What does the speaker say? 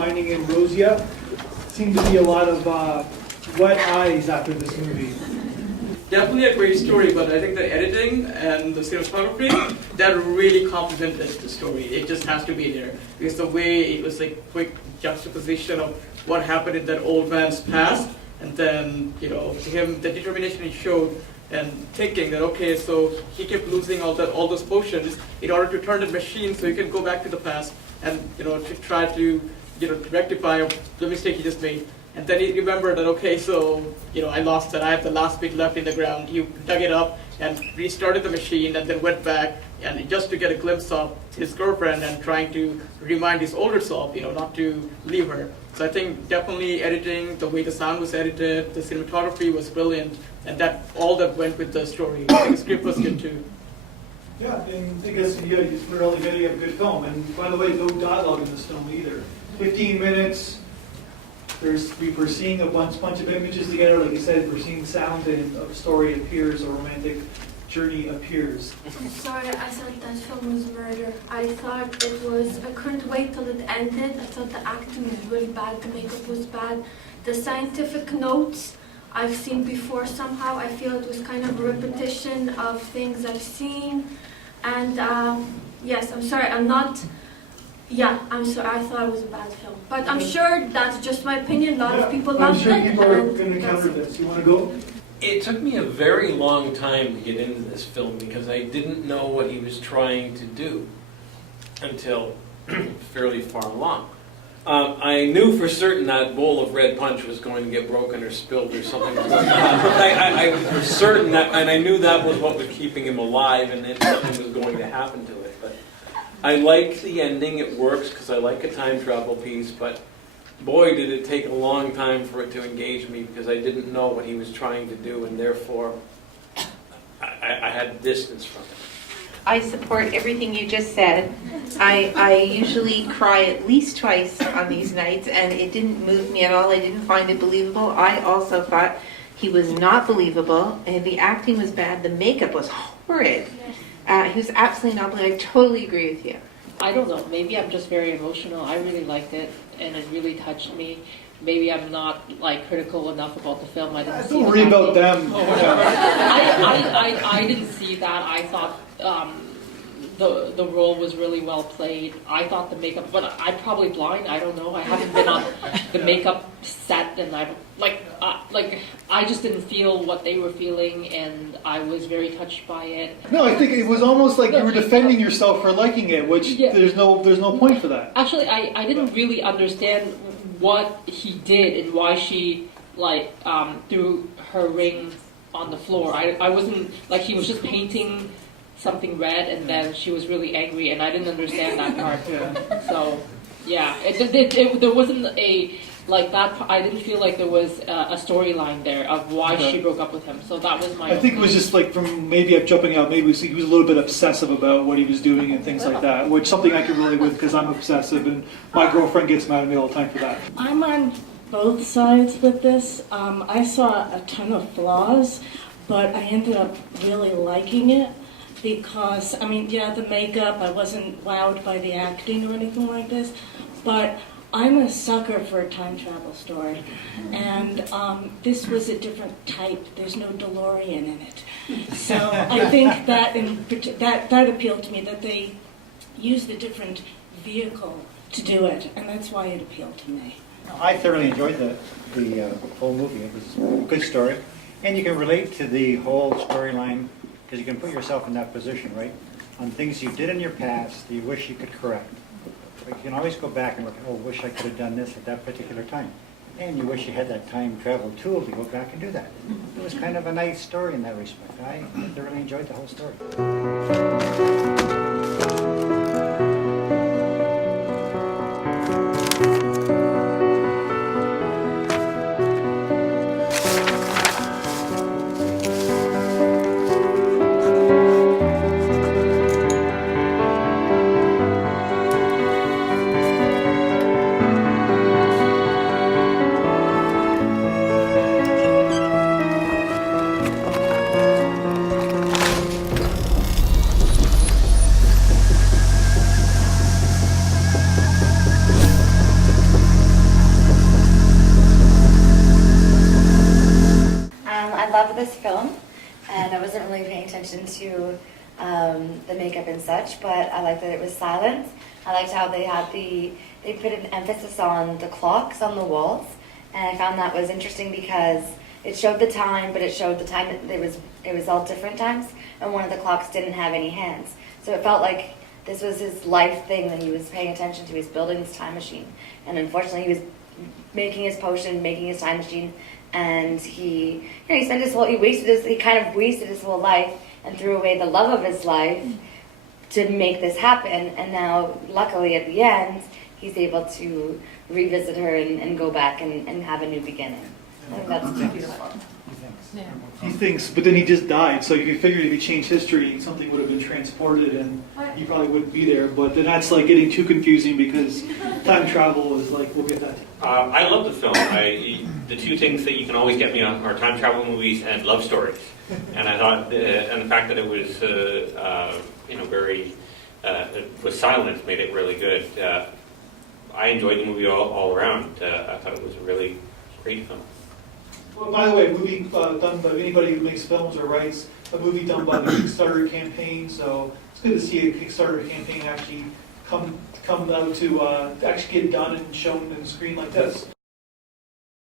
finding Ambrosia. Seemed to be a lot of wet eyes after this movie. Definitely a great story, but I think the editing and the cinematography, that really complemented the story. It just has to be there. Because the way it was like quick juxtaposition of what happened in that old man's past, and then, you know, him, the determination he showed, and thinking that, okay, so he kept losing all those potions in order to turn the machine so he can go back to the past and, you know, to try to, you know, rectify the mistake he just made. And then he remembered that, okay, so, you know, I lost that. I have the last bit left in the ground. He dug it up and restarted the machine and then went back and just to get a glimpse of his girlfriend and trying to remind his older self, you know, not to leave her. So I think definitely editing, the way the sound was edited, the cinematography was brilliant, and that all that went with the story. I think the script was good too. Yeah, and because you're only getting a good film. And by the way, no dialogue in this film either. 15 minutes. We're seeing a bunch of images together. Like you said, we're seeing sound and a story appears, a romantic journey appears. Sorry, I thought that film was murder. I thought it was, I couldn't wait till it ended. I thought the acting was really bad, the makeup was bad. The scientific notes I've seen before somehow. I feel it was kind of a repetition of things I've seen. And yes, I'm sorry, I'm sorry, I thought it was a bad film. But I'm sure that's just my opinion. A lot of people loved it. I'm sure people are going to counter this. You want to go? It took me a very long time to get into this film because I didn't know what he was trying to do until fairly far along. I knew for certain that bowl of red punch was going to get broken or spilled or something. I was certain that, and I knew that was what was keeping him alive, and then something was going to happen to it. But I like the ending. It works because I like a time travel piece, but boy, did it take a long time for it to engage me because I didn't know what he was trying to do, and therefore I had distance from it. I support everything you just said. I usually cry at least twice on these nights, and it didn't move me at all. I didn't find it believable. I also thought he was not believable, and the acting was bad. The makeup was horrid. He was absolutely not believable. I totally agree with you. I don't know. Maybe I'm just very emotional. I really liked it, and it really touched me. Maybe I'm not like critical enough about the film. I didn't see. Don't worry about them. I didn't see that. I thought the role was really well played. I thought the makeup, but I'm probably blind. I don't know. I haven't been on the makeup set, and I just didn't feel what they were feeling, and I was very touched by it. No, I think it was almost like you were defending yourself for liking it, which there's no point for that. Actually, I didn't really understand what he did and why she threw her ring on the floor. I wasn't like, he was just painting something red and then she was really angry, and I didn't understand that part. So yeah, there wasn't a like that. I didn't feel like there was a storyline there of why she broke up with him. So that was my. I think it was just like from maybe I'm jumping out. Maybe he was a little bit obsessive about what he was doing and things like that, which something I can relate with because I'm obsessive and my girlfriend gets mad at me all the time for that. I'm on both sides with this. I saw a ton of flaws, but I ended up really liking it because, I mean, yeah, the makeup, I wasn't wowed by the acting or anything like this, but I'm a sucker for a time travel story, and this was a different type. There's no DeLorean in it. So I think that that appealed to me, that they used a different vehicle to do it, and that's why it appealed to me. I thoroughly enjoyed the whole movie. It was a good story, and you can relate to the whole storyline because you can put yourself in that position, right? On things you did in your past that you wish you could correct. But you can always go back and look, oh, wish I could have done this at that particular time. And you wish you had that time travel tool to go back and do that. It was kind of a nice story in that respect. I thoroughly enjoyed the whole story. this film, and I wasn't really paying attention to the makeup and such, but I liked that it was silent. I liked how they put an emphasis on the clocks on the walls, and I found that was interesting because it showed the time, but it showed the time that it was all different times, and one of the clocks didn't have any hands. So it felt like this was his life thing that he was paying attention to. He was building this time machine, and unfortunately, he was making his potion, making his time machine, and he kind of wasted his whole life and threw away the love of his life to make this happen. And now, luckily, at the end, he's able to revisit her and go back and have a new beginning. I think that's beautiful. He thinks, but then he just died, so you could figure if he changed history, something would have been transported and he probably wouldn't be there. But then that's like getting too confusing because time travel is like, we'll get that. I love the film. The two things that you can always get me on are time travel movies and love stories. And I thought, and the fact that it was, very, it was silent made it really good. I enjoyed the movie all around. I thought it was a really great film. Well, by the way, a movie done by anybody who makes films or writes, a movie done by the Kickstarter campaign, so it's good to see a Kickstarter campaign actually come out to actually get done and shown in the screen like this.